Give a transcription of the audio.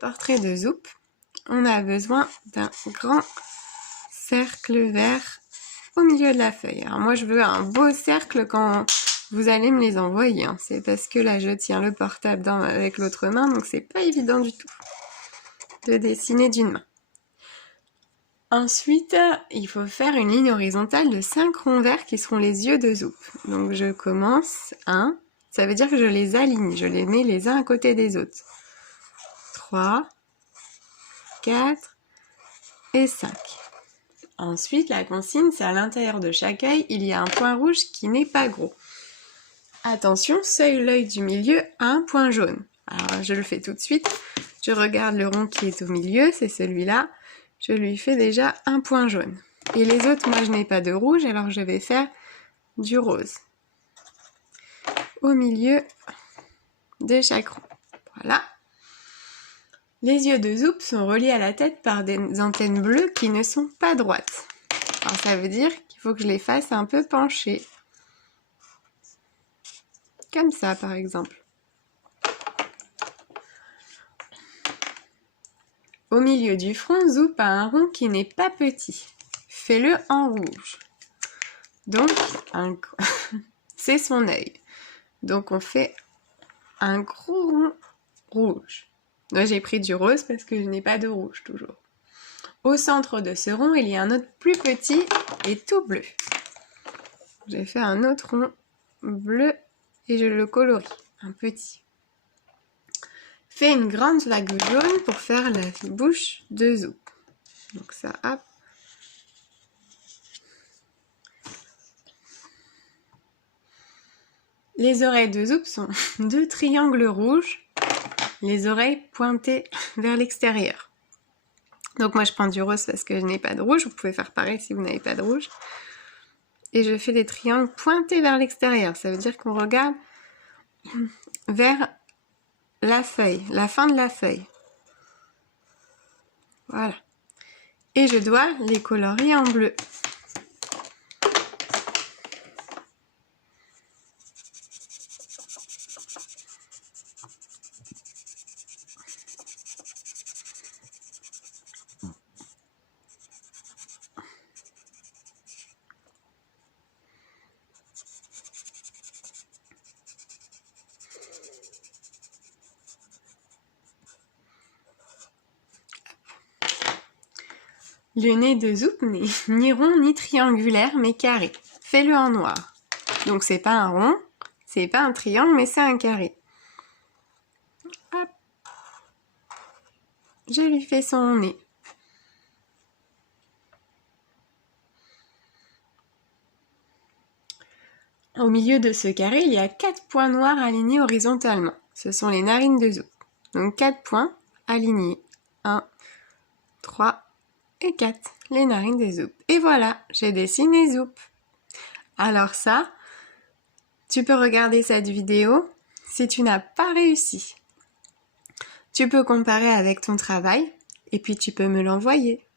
Portrait de Zoop, on a besoin d'un grand cercle vert au milieu de la feuille. Alors moi je veux un beau cercle quand vous allez me les envoyer, hein. C'est parce que là je tiens le portable avec l'autre main, donc c'est pas évident du tout de dessiner d'une main. Ensuite, il faut faire une ligne horizontale de 5 ronds verts qui seront les yeux de Zoop. Donc je commence 1, ça veut dire que je les aligne, je les mets les uns à côté des autres. 3, 4 et 5. Ensuite, la consigne, c'est à l'intérieur de chaque œil, il y a un point rouge qui n'est pas gros. Attention, seul l'œil du milieu a un point jaune. Alors, je le fais tout de suite. Je regarde le rond qui est au milieu, c'est celui-là. Je lui fais déjà un point jaune. Et les autres, moi, je n'ai pas de rouge, alors je vais faire du rose. Au milieu de chaque rond. Voilà. Les yeux de Zoop sont reliés à la tête par des antennes bleues qui ne sont pas droites. Alors ça veut dire qu'il faut que je les fasse un peu pencher. Comme ça par exemple. Au milieu du front, Zoop a un rond qui n'est pas petit. Fais-le en rouge. Donc, c'est son œil. Donc on fait un gros rond rouge. Moi j'ai pris du rose parce que je n'ai pas de rouge toujours. Au centre de ce rond, il y a un autre plus petit et tout bleu. J'ai fait un autre rond bleu et je le colorie, un petit. Fais une grande flaque jaune pour faire la bouche de Zoop. Donc ça, hop. Les oreilles de Zoop sont 2 triangles rouges. Les oreilles pointées vers l'extérieur. Donc moi je prends du rose parce que je n'ai pas de rouge, vous pouvez faire pareil si vous n'avez pas de rouge. Et je fais des triangles pointés vers l'extérieur, ça veut dire qu'on regarde vers la feuille, la fin de la feuille. Voilà. Et je dois les colorier en bleu. Le nez de Zoop n'est ni rond ni triangulaire, mais carré. Fais-le en noir. Donc c'est pas un rond, c'est pas un triangle, mais c'est un carré. Hop. Je lui fais son nez. Au milieu de ce carré, il y a 4 points noirs alignés horizontalement. Ce sont les narines de Zoop. Donc 4 points alignés. 1, 3 et 4. Les narines de Zoop. Et voilà, j'ai dessiné Zoop. Alors ça, tu peux regarder cette vidéo si tu n'as pas réussi. Tu peux comparer avec ton travail et puis tu peux me l'envoyer.